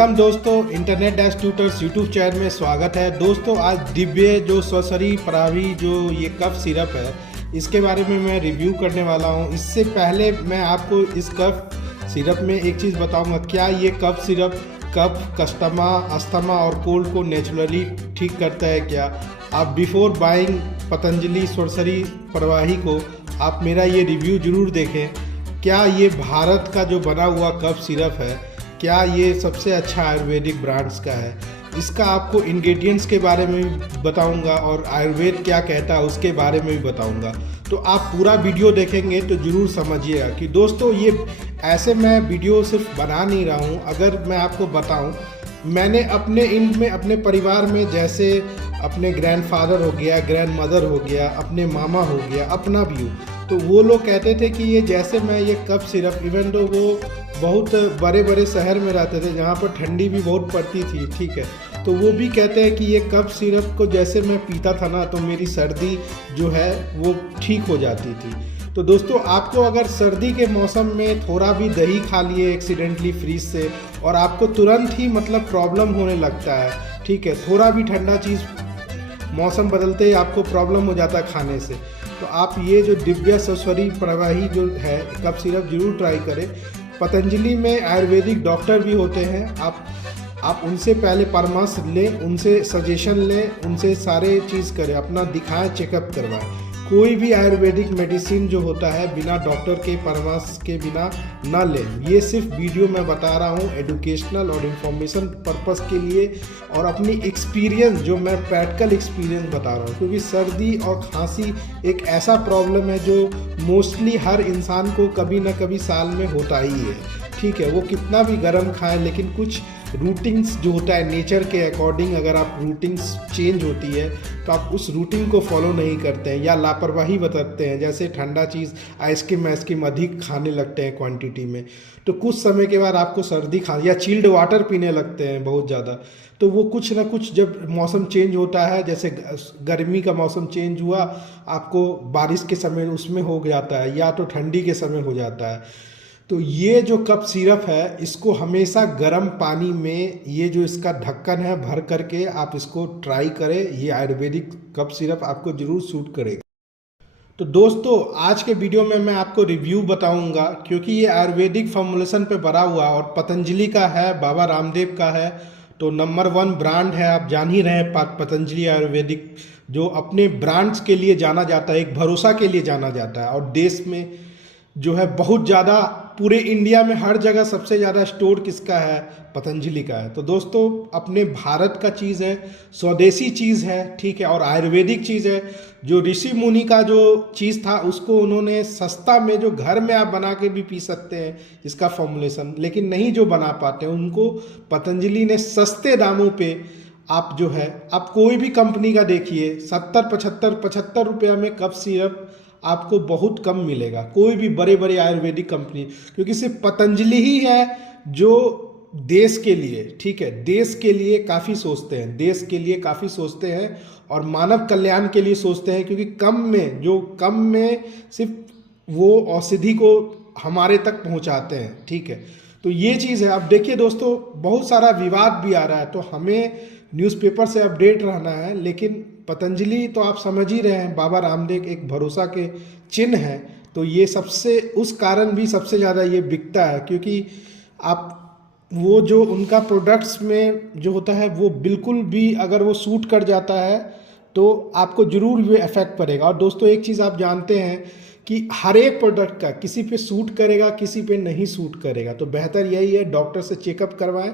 Welcome दोस्तों, internet dash tutors YouTube channel में स्वागत है। दोस्तों आज दिव्य जो स्वसरी प्रभावी जो ये कफ सिरप है, इसके बारे में मैं रिव्यू करने वाला हूँ। इससे पहले मैं आपको इस कफ सिरप में एक चीज़ बताऊँगा। क्या ये कफ सिरप कफ, अस्थमा और कोल्ड को नेचुरली ठीक करता है क्या? आप बिफोर बाइंग पतंजलि स्वसरी प्रवाही को आप मेरा ये रिव्यू ज़रूर देखें। क्या ये भारत का जो बना हुआ कफ सिरप है, क्या ये सबसे अच्छा आयुर्वेदिक ब्रांड्स का है? इसका आपको इंग्रेडिएंट्स के बारे में भी बताऊंगा और आयुर्वेद क्या कहता है उसके बारे में भी बताऊंगा। तो आप पूरा वीडियो देखेंगे तो ज़रूर समझिएगा कि दोस्तों ये ऐसे मैं वीडियो सिर्फ बना नहीं रहा हूँ। अगर मैं आपको बताऊँ, मैंने अपने परिवार में जैसे अपने ग्रैंडफादर हो गया, ग्रैंड मदर हो गया, अपने मामा हो गया, अपना भी हो, तो वो लोग कहते थे कि ये जैसे मैं ये कफ सिरप, इवन दो वो बहुत बड़े बड़े शहर में रहते थे जहाँ पर ठंडी भी बहुत पड़ती थी, ठीक है, तो वो भी कहते हैं कि ये कफ सिरप को जैसे मैं पीता था ना तो मेरी सर्दी जो है वो ठीक हो जाती थी। तो दोस्तों आपको अगर सर्दी के मौसम में थोड़ा भी दही खा लिए एक्सीडेंटली फ्रीज से और आपको तुरंत ही मतलब प्रॉब्लम होने लगता है, ठीक है, थोड़ा भी ठंडा चीज़ मौसम बदलते ही आपको प्रॉब्लम हो जाता है खाने से, तो आप ये जो दिव्य स्वसरी प्रवाही जो है कफ सिरप जरूर ट्राई करें। पतंजलि में आयुर्वेदिक डॉक्टर भी होते हैं, आप उनसे पहले परामर्श लें, उनसे सजेशन लें, उनसे सारे चीज़ करें, अपना दिखाएं, चेकअप करवाएं। कोई भी आयुर्वेदिक मेडिसिन जो होता है बिना डॉक्टर के परामर्श के बिना ना लें। ये सिर्फ वीडियो मैं बता रहा हूँ एजुकेशनल और इन्फॉर्मेशन पर्पस के लिए और अपनी एक्सपीरियंस जो मैं प्रैक्टिकल एक्सपीरियंस बता रहा हूँ, क्योंकि सर्दी और खांसी एक ऐसा प्रॉब्लम है जो मोस्टली हर इंसान को कभी ना कभी साल में होता ही है, ठीक है, वो कितना भी गर्म खाए, लेकिन कुछ रूटीन्स जो होता है नेचर के अकॉर्डिंग, अगर आप रूटीन्स चेंज होती है तो आप उस रूटीन को फॉलो नहीं करते हैं या लापरवाही बरतते हैं, जैसे ठंडा चीज़ आइसक्रीम अधिक खाने लगते हैं क्वांटिटी में, तो कुछ समय के बाद आपको सर्दी या चिल्ड वाटर पीने लगते हैं बहुत ज़्यादा। तो वो कुछ ना कुछ जब मौसम चेंज होता है, जैसे गर्मी का मौसम चेंज हुआ, आपको बारिश के समय उसमें हो जाता है या तो ठंडी के समय हो जाता है। तो ये जो कफ सिरप है इसको हमेशा गर्म पानी में, ये जो इसका ढक्कन है भर करके आप इसको ट्राई करें। ये आयुर्वेदिक कफ सिरप आपको ज़रूर सूट करेगा। तो दोस्तों आज के वीडियो में मैं आपको रिव्यू बताऊंगा, क्योंकि ये आयुर्वेदिक फॉर्मुलेशन पे बना हुआ और पतंजलि का है, बाबा रामदेव का है, तो नंबर 1 ब्रांड है। आप जान ही रहे हैं पतंजलि आयुर्वेदिक जो अपने ब्रांड्स के लिए जाना जाता है, एक भरोसा के लिए जाना जाता है, और देश में जो है बहुत ज़्यादा, पूरे इंडिया में हर जगह सबसे ज़्यादा स्टोर किसका है? पतंजलि का है। तो दोस्तों अपने भारत का चीज़ है, स्वदेशी चीज़ है, ठीक है, और आयुर्वेदिक चीज़ है। जो ऋषि मुनि का जो चीज़ था उसको उन्होंने सस्ता में, जो घर में आप बना के भी पी सकते हैं इसका फॉर्मुलेशन, लेकिन नहीं जो बना पाते उनको पतंजलि ने सस्ते दामों पे, आप जो है आप कोई भी कंपनी का देखिए 70-75 रुपया में कफ सिरप आपको बहुत कम मिलेगा, कोई भी बड़े बड़े आयुर्वेदिक कंपनी, क्योंकि सिर्फ पतंजलि ही है जो देश के लिए, ठीक है, देश के लिए काफ़ी सोचते हैं, देश के लिए काफ़ी सोचते हैं और मानव कल्याण के लिए सोचते हैं, क्योंकि कम में सिर्फ वो औषधि को हमारे तक पहुंचाते हैं, ठीक है। तो ये चीज़ है। अब देखिए दोस्तों बहुत सारा विवाद भी आ रहा है, तो हमें न्यूज़पेपर से अपडेट रहना है, लेकिन पतंजलि तो आप समझ ही रहे हैं, बाबा रामदेव एक भरोसा के चिन्ह है, तो ये सबसे उस कारण भी सबसे ज़्यादा ये बिकता है, क्योंकि आप वो जो उनका प्रोडक्ट्स में जो होता है वो बिल्कुल भी अगर वो सूट कर जाता है तो आपको ज़रूर ये इफेक्ट पड़ेगा। और दोस्तों एक चीज़ आप जानते हैं कि हर एक प्रोडक्ट का किसी पे सूट करेगा, किसी पे नहीं सूट करेगा, तो बेहतर यही है डॉक्टर से चेकअप करवाएं।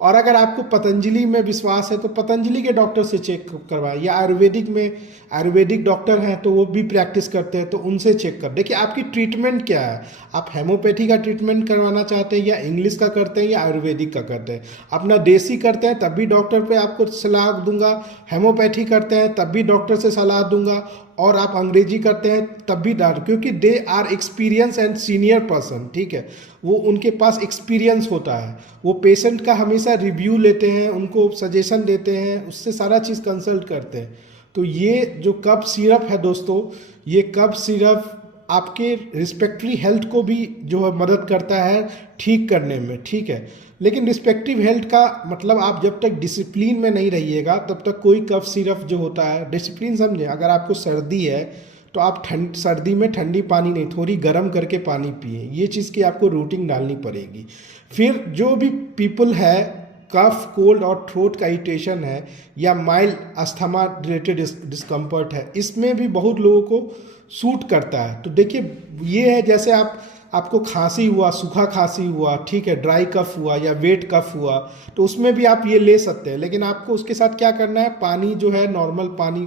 और अगर आपको पतंजलि में विश्वास है तो पतंजलि के डॉक्टर से चेक करवाएं, या आयुर्वेदिक में आयुर्वेदिक डॉक्टर हैं तो वो भी प्रैक्टिस करते हैं तो उनसे चेक कर देखिए आपकी ट्रीटमेंट क्या है। आप हेमोपैथी का ट्रीटमेंट करवाना चाहते हैं या इंग्लिश का करते हैं या आयुर्वेदिक का करते हैं? अपना देसी करते हैं तब भी डॉक्टर पे आपको सलाह दूंगा, हेमोपैथी करते हैं तब भी डॉक्टर से सलाह दूंगा, और आप अंग्रेजी करते हैं तब भी डॉक्टर, क्योंकि they are experience and senior person, ठीक है, वो उनके पास एक्सपीरियंस होता है, वो पेशेंट का हमेशा रिव्यू लेते हैं, उनको सजेशन देते हैं, उससे सारा चीज़ कंसल्ट करते हैं। तो ये जो कफ सिरप है दोस्तों, ये कफ सिरप आपके रिस्पेक्टरी हेल्थ को भी जो है मदद करता है ठीक करने में, ठीक है। लेकिन रिस्पेक्टिव हेल्थ का मतलब आप जब तक डिसिप्लिन में नहीं रहिएगा तब तक कोई कफ सिरप जो होता है, डिसिप्लिन समझें, अगर आपको सर्दी है तो आप सर्दी में ठंडी पानी नहीं, थोड़ी गर्म करके पानी पिए, ये चीज़ की आपको रूटीन डालनी पड़ेगी। फिर जो भी पीपल है कफ, कोल्ड और थ्रोट का इरिटेशन है या माइल्ड अस्थमा रिलेटेड डिस्कम्फर्ट है, इसमें भी बहुत लोगों को सूट करता है। तो देखिए ये है, जैसे आपको खांसी हुआ, सूखा खांसी हुआ, ठीक है, ड्राई कफ हुआ या वेट कफ हुआ, तो उसमें भी आप ये ले सकते हैं। लेकिन आपको उसके साथ क्या करना है, पानी जो है नॉर्मल पानी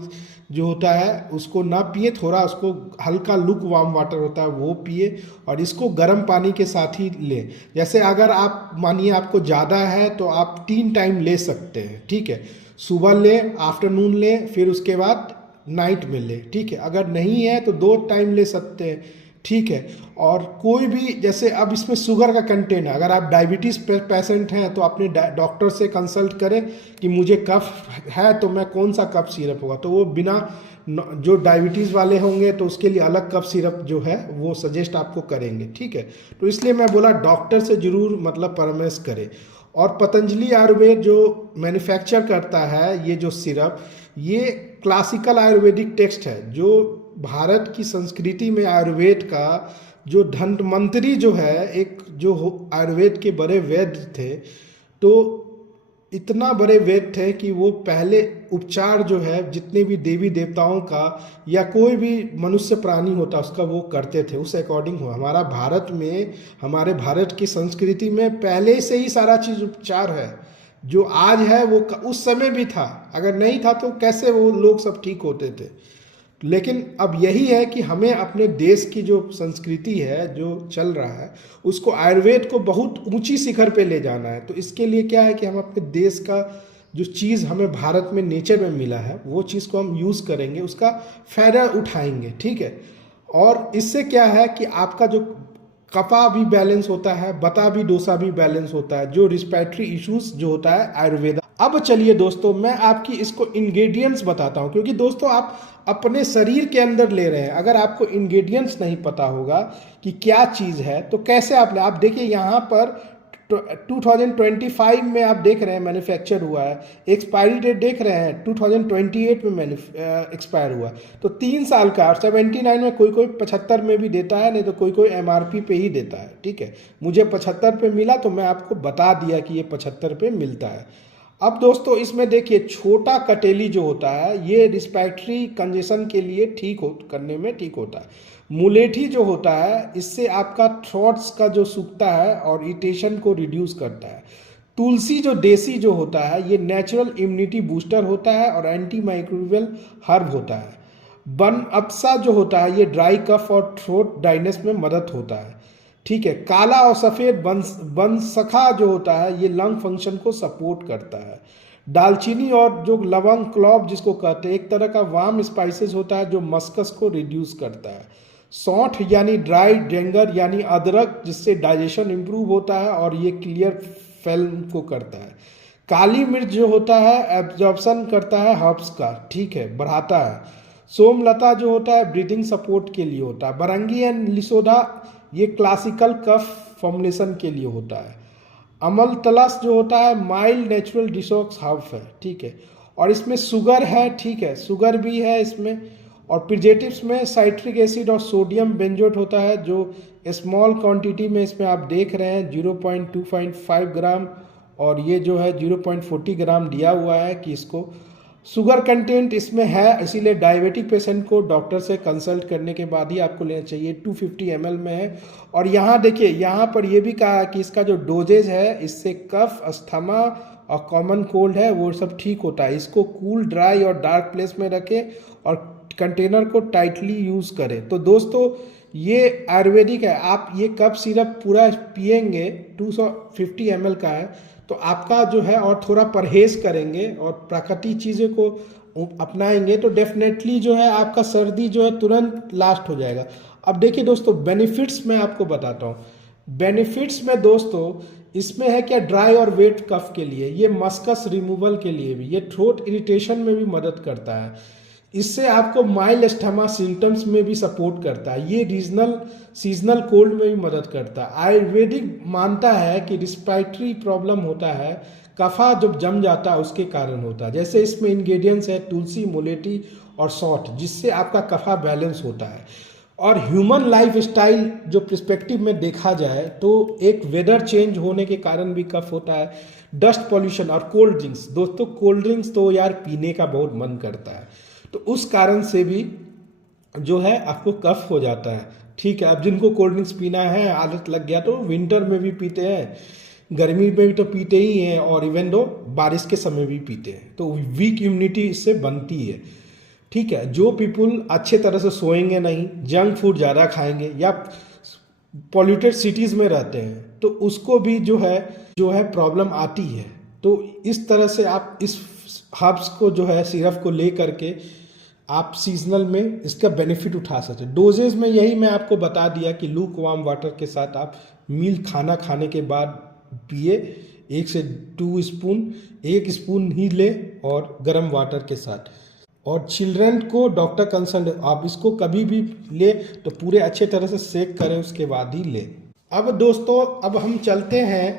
जो होता है उसको ना पिए, थोड़ा उसको हल्का लुक वार्म वाटर होता है वो पिए, और इसको गर्म पानी के साथ ही लें। जैसे अगर आप मानिए आपको ज़्यादा है तो आप 3 टाइम ले सकते हैं, ठीक है, सुबह लें, आफ्टरनून लें, फिर उसके बाद नाइट में लें, ठीक है। अगर नहीं है तो 2 टाइम ले सकते हैं, ठीक है। और कोई भी, जैसे अब इसमें शुगर का कंटेंट है, अगर आप डायबिटीज़ पेशेंट हैं तो अपने डॉक्टर से कंसल्ट करें कि मुझे कफ है तो मैं कौन सा कफ सिरप होगा, तो वो बिना, जो डायबिटीज़ वाले होंगे तो उसके लिए अलग कफ सिरप जो है वो सजेस्ट आपको करेंगे, ठीक है। तो इसलिए मैं बोला डॉक्टर से ज़रूर मतलब परामर्श करें। और पतंजलि आयुर्वेद जो मैन्युफैक्चर करता है ये जो सिरप, ये क्लासिकल आयुर्वेदिक टेक्स्ट है, जो भारत की संस्कृति में आयुर्वेद का जो धन्वंतरी जो है, एक जो आयुर्वेद के बड़े वैद्य थे, तो इतना बड़े वैद्य थे कि वो पहले उपचार जो है जितने भी देवी देवताओं का या कोई भी मनुष्य प्राणी होता उसका वो करते थे, उस अकॉर्डिंग हो। हमारा भारत में, हमारे भारत की संस्कृति में पहले से ही सारा चीज़ उपचार है, जो आज है वो उस समय भी था, अगर नहीं था तो कैसे वो लोग सब ठीक होते थे। लेकिन अब यही है कि हमें अपने देश की जो संस्कृति है जो चल रहा है उसको, आयुर्वेद को बहुत ऊंची शिखर पे ले जाना है। तो इसके लिए क्या है कि हम अपने देश का जो चीज़ हमें भारत में नेचर में मिला है वो चीज़ को हम यूज़ करेंगे, उसका फ़ायदा उठाएंगे, ठीक है। और इससे क्या है कि आपका जो कफा भी बैलेंस होता है, बता भी डोसा भी बैलेंस होता है, जो रिस्पिरेटरी इश्यूज जो होता है आयुर्वेद। अब चलिए दोस्तों मैं आपकी इसको इंग्रेडिएंट्स बताता हूँ, क्योंकि दोस्तों आप अपने शरीर के अंदर ले रहे हैं, अगर आपको इंग्रेडिएंट्स नहीं पता होगा कि क्या चीज़ है तो कैसे आप देखिए यहाँ पर 2025 में आप देख रहे हैं मैन्युफैक्चर हुआ है, एक्सपायरी डेट देख रहे हैं 2028 में एक्सपायर हुआ, तो 3 साल का। और 79 में कोई 75 में भी देता है, नहीं तो कोई MRP पे ही देता है, ठीक है। मुझे 75 पे मिला तो मैं आपको बता दिया कि ये 75 पे मिलता है। अब दोस्तों इसमें देखिए छोटा कटेली जो होता है ये रिस्पिरेटरी कंजेशन के लिए करने में ठीक होता है। मुलेठी जो होता है इससे आपका थ्रोट्स का जो सूखता है और इरिटेशन को रिड्यूस करता है। तुलसी जो देसी जो होता है ये नेचुरल इम्यूनिटी बूस्टर होता है और एंटी माइक्रोबियल हर्ब होता है। बन अप्सा जो होता है ये ड्राई कफ और थ्रोट ड्राइनेस में मदद होता है, ठीक है। काला और सफ़ेद बनसखा जो होता है ये लंग फंक्शन को सपोर्ट करता है। दालचीनी और जो लवंग क्लॉव जिसको कहते हैं एक तरह का वार्म स्पाइसेस होता है जो मस्कस को रिड्यूस करता है। सौंठ यानी ड्राई ड्रेंगर यानी अदरक जिससे डाइजेशन इम्प्रूव होता है और ये क्लियर फिल्म को करता है। काली मिर्च जो होता है एब्जॉर्प्शन करता है हर्ब्स का, ठीक है, बढ़ाता है। सोमलता जो होता है ब्रीदिंग सपोर्ट के लिए होता है। बरंगी एंड लिसोदा ये क्लासिकल कफ फॉर्मुलेशन के लिए होता है। अमलतलस जो होता है माइल्ड नेचुरल डिसॉक्स हर्ब है, ठीक है। और इसमें शुगर है, ठीक है, शुगर भी है इसमें। और प्रिजर्वेटिव्स में साइट्रिक एसिड और सोडियम बेंजोएट होता है जो स्मॉल क्वांटिटी में इसमें आप देख रहे हैं 0.255 ग्राम, और ये जो है 0.40 ग्राम दिया हुआ है कि इसको शुगर कंटेंट इसमें है, इसीलिए डायबिटिक पेशेंट को डॉक्टर से कंसल्ट करने के बाद ही आपको लेना चाहिए। 250 ml में है। और यहाँ देखिए यहाँ पर ये भी कहा है कि इसका जो डोजेज है इससे कफ, अस्थमा और कॉमन कोल्ड है वो सब ठीक होता है। इसको कूल, ड्राई और डार्क प्लेस में रखें और कंटेनर को टाइटली यूज़ करें। तो दोस्तों ये आयुर्वेदिक है, आप ये कफ सिरप पूरा पिएंगे 250 ml का है तो आपका जो है, और थोड़ा परहेज करेंगे और प्राकृतिक चीज़ों को अपनाएंगे तो डेफिनेटली जो है आपका सर्दी जो है तुरंत लास्ट हो जाएगा। अब देखिए दोस्तों बेनिफिट्स मैं आपको बताता हूँ। बेनिफिट्स में दोस्तों इसमें है क्या, ड्राई और वेट कफ के लिए, ये मस्कस रिमूवल के लिए भी, ये थ्रोट इरिटेशन में भी मदद करता है, इससे आपको माइल्ड अस्थमा सिम्टम्स में भी सपोर्ट करता है। ये रीजनल सीजनल कोल्ड में भी मदद करता है। आयुर्वेदिक मानता है कि रिस्पिरेटरी प्रॉब्लम होता है, कफा जब जम जाता है उसके कारण होता है। जैसे इसमें इंग्रेडिएंट्स है तुलसी, मुलेठी और सौंठ, जिससे आपका कफा बैलेंस होता है। और ह्यूमन लाइफ स्टाइल जो पर्सपेक्टिव में देखा जाए तो एक वेदर चेंज होने के कारण भी कफ होता है, डस्ट पॉल्यूशन और कोल्ड ड्रिंक्स। दोस्तों कोल्ड ड्रिंक्स तो यार पीने का बहुत मन करता है, तो उस कारण से भी जो है आपको कफ हो जाता है। ठीक है, अब जिनको कोल्ड ड्रिंक्स पीना है, आदत लग गया, तो विंटर में भी पीते हैं, गर्मी में भी तो पीते ही हैं, और इवन दो बारिश के समय भी पीते हैं, तो वीक इम्यूनिटी इससे बनती है। ठीक है, जो पीपुल अच्छे तरह से सोएंगे नहीं, जंक फूड ज़्यादा खाएंगे या पॉल्यूटेड सिटीज़ में रहते हैं, तो उसको भी जो है प्रॉब्लम आती है। तो इस तरह से आप इस हर्ब्स को जो है सिरप को ले करके आप सीजनल में इसका बेनिफिट उठा सकते हैं। डोजेज में यही मैं आपको बता दिया कि लूक वार्म वाटर के साथ आप मील खाना खाने के बाद पिए, 1 से 2 स्पून, 1 स्पून ही ले और गर्म वाटर के साथ। और चिल्ड्रन को डॉक्टर कंसल्ट, आप इसको कभी भी ले तो पूरे अच्छे तरह से सेक करें, उसके बाद ही ले। अब दोस्तों अब हम चलते हैं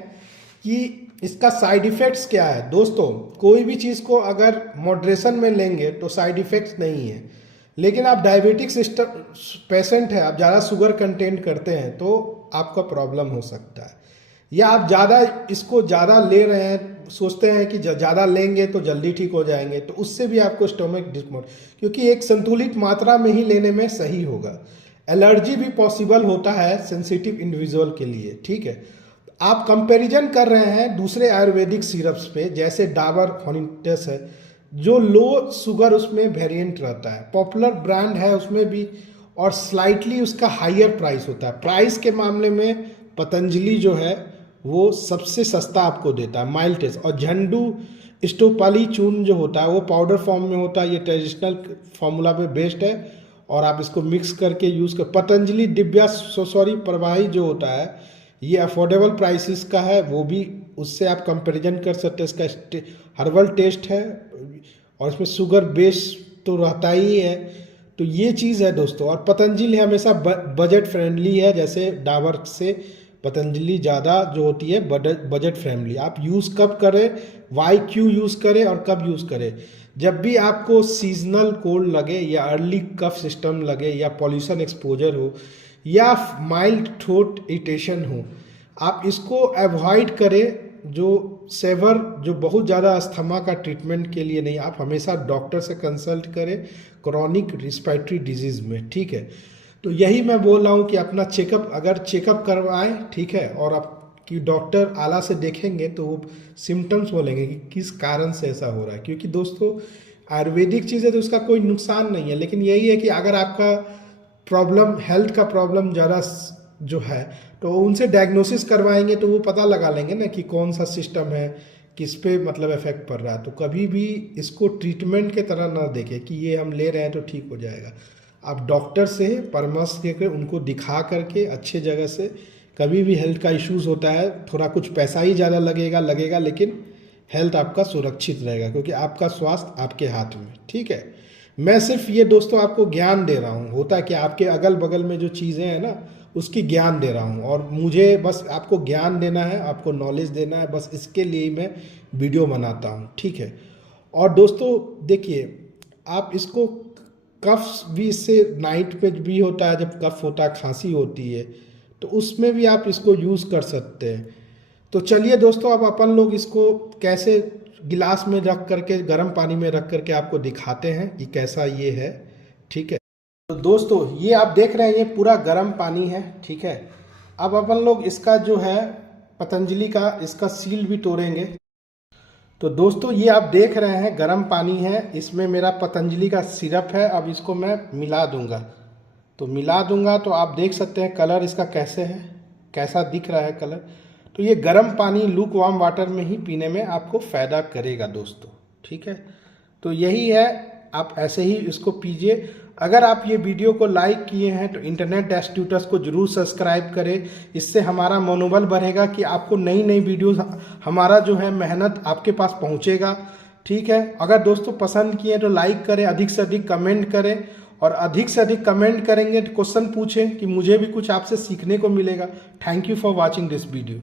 कि इसका साइड इफ़ेक्ट्स क्या है। दोस्तों कोई भी चीज़ को अगर मॉडरेशन में लेंगे तो साइड इफ़ेक्ट्स नहीं है, लेकिन आप डायबिटिक सिस्टम पेशेंट है, आप ज़्यादा शुगर कंटेंट करते हैं तो आपका प्रॉब्लम हो सकता है। या आप इसको ज़्यादा ले रहे हैं, सोचते हैं कि ज़्यादा लेंगे तो जल्दी ठीक हो जाएंगे, तो उससे भी आपको स्टोमक डिस्कम्फर्ट, क्योंकि एक संतुलित मात्रा में ही लेने में सही होगा। एलर्जी भी पॉसिबल होता है सेंसिटिव इंडिविजुअल के लिए। ठीक है, आप कंपैरिजन कर रहे हैं दूसरे आयुर्वेदिक सिरप्स पे, जैसे डाबर हॉनिटस है जो लो शुगर, उसमें वेरिएंट रहता है, पॉपुलर ब्रांड है उसमें भी, और स्लाइटली उसका हायर प्राइस होता है। प्राइस के मामले में पतंजलि जो है वो सबसे सस्ता आपको देता है, माइल्ड टेस्ट। और झंडू स्टोपाली चूर्ण जो होता है वो पाउडर फॉर्म में होता है, ये ट्रेडिशनल फार्मूला पे बेस्ड है, और आप इसको मिक्स करके यूज़ कर। पतंजलि दिव्या प्रवाही जो होता है ये अफोर्डेबल प्राइसेस का है, वो भी उससे आप कंपैरिजन कर सकते हैं। इसका हर्बल टेस्ट है और इसमें शुगर बेस तो रहता ही है, तो ये चीज़ है दोस्तों। और पतंजलि हमेशा बजट फ्रेंडली है, जैसे डाबर से पतंजलि ज़्यादा जो होती है बजट फ्रेंडली। आप यूज़ कब करें, वाई क्यों यूज़ करें और कब यूज़ करें, जब भी आपको सीजनल कोल्ड लगे या अर्ली कफ सिस्टम लगे या पॉल्यूशन एक्सपोजर हो या माइल्ड थ्रोट इरिटेशन हो, आप इसको अवॉइड करें। जो सेवर जो बहुत ज़्यादा अस्थमा का ट्रीटमेंट के लिए नहीं, आप हमेशा डॉक्टर से कंसल्ट करें क्रॉनिक रिस्पिरेटरी डिजीज़ में। ठीक है, तो यही मैं बोल रहा हूँ कि अपना चेकअप अगर चेकअप करवाएं, ठीक है, और आपकी डॉक्टर आला से देखेंगे तो वो सिम्टम्स बोलेंगे कि किस कारण से ऐसा हो रहा है। क्योंकि दोस्तों आयुर्वेदिक चीज़ है तो उसका कोई नुकसान नहीं है, लेकिन यही है कि अगर आपका प्रॉब्लम हेल्थ का प्रॉब्लम ज़्यादा जो है तो उनसे डायग्नोसिस करवाएंगे तो वो पता लगा लेंगे ना कि कौन सा सिस्टम है, किस पे मतलब इफेक्ट पड़ रहा है। तो कभी भी इसको ट्रीटमेंट के तरह ना देखें कि ये हम ले रहे हैं तो ठीक हो जाएगा। आप डॉक्टर से परामर्श लेकर उनको दिखा करके अच्छे जगह से, कभी भी हेल्थ का इश्यूज़ होता है थोड़ा कुछ पैसा ही ज़्यादा लगेगा, लेकिन हेल्थ आपका सुरक्षित रहेगा, क्योंकि आपका स्वास्थ्य आपके हाथ में। ठीक है, मैं सिर्फ ये दोस्तों आपको ज्ञान दे रहा हूँ, होता है कि आपके अगल बगल में जो चीज़ें हैं ना उसकी ज्ञान दे रहा हूँ, और मुझे बस आपको ज्ञान देना है, आपको नॉलेज देना है, बस इसके लिए ही मैं वीडियो बनाता हूँ। ठीक है, और दोस्तों देखिए आप इसको कफ भी इससे नाइट पे भी होता है, जब कफ होता है, खांसी होती है, तो उसमें भी आप इसको यूज़ कर सकते हैं। तो चलिए दोस्तों अब अपन लोग इसको कैसे गिलास में रख करके, गर्म पानी में रख करके आपको दिखाते हैं कि कैसा ये है। ठीक है, तो दोस्तों ये आप देख रहे हैं ये पूरा गर्म पानी है। ठीक है, अब अपन लोग इसका जो है पतंजलि का इसका सील भी तोड़ेंगे। तो दोस्तों ये आप देख रहे हैं गर्म पानी है, इसमें मेरा पतंजलि का सिरप है। अब इसको मैं मिला दूंगा, तो मिला दूंगा तो आप देख सकते हैं कलर इसका कैसे है, कैसा दिख रहा है कलर। तो ये गर्म पानी लूक वार्म वाटर में ही पीने में आपको फ़ायदा करेगा दोस्तों। ठीक है, तो यही है, आप ऐसे ही इसको पीजिए। अगर आप ये वीडियो को लाइक किए हैं तो इंटरनेट डैश ट्यूटर्स को ज़रूर सब्सक्राइब करें, इससे हमारा मनोबल बढ़ेगा कि आपको नई नई वीडियोस, हमारा जो है मेहनत आपके पास पहुंचेगा। ठीक है, अगर दोस्तों पसंद किए तो लाइक करें, अधिक से अधिक कमेंट करें, और अधिक से अधिक कमेंट करेंगे तो क्वेश्चन पूछें कि मुझे भी कुछ आपसे सीखने को मिलेगा। Thank you for watching this video.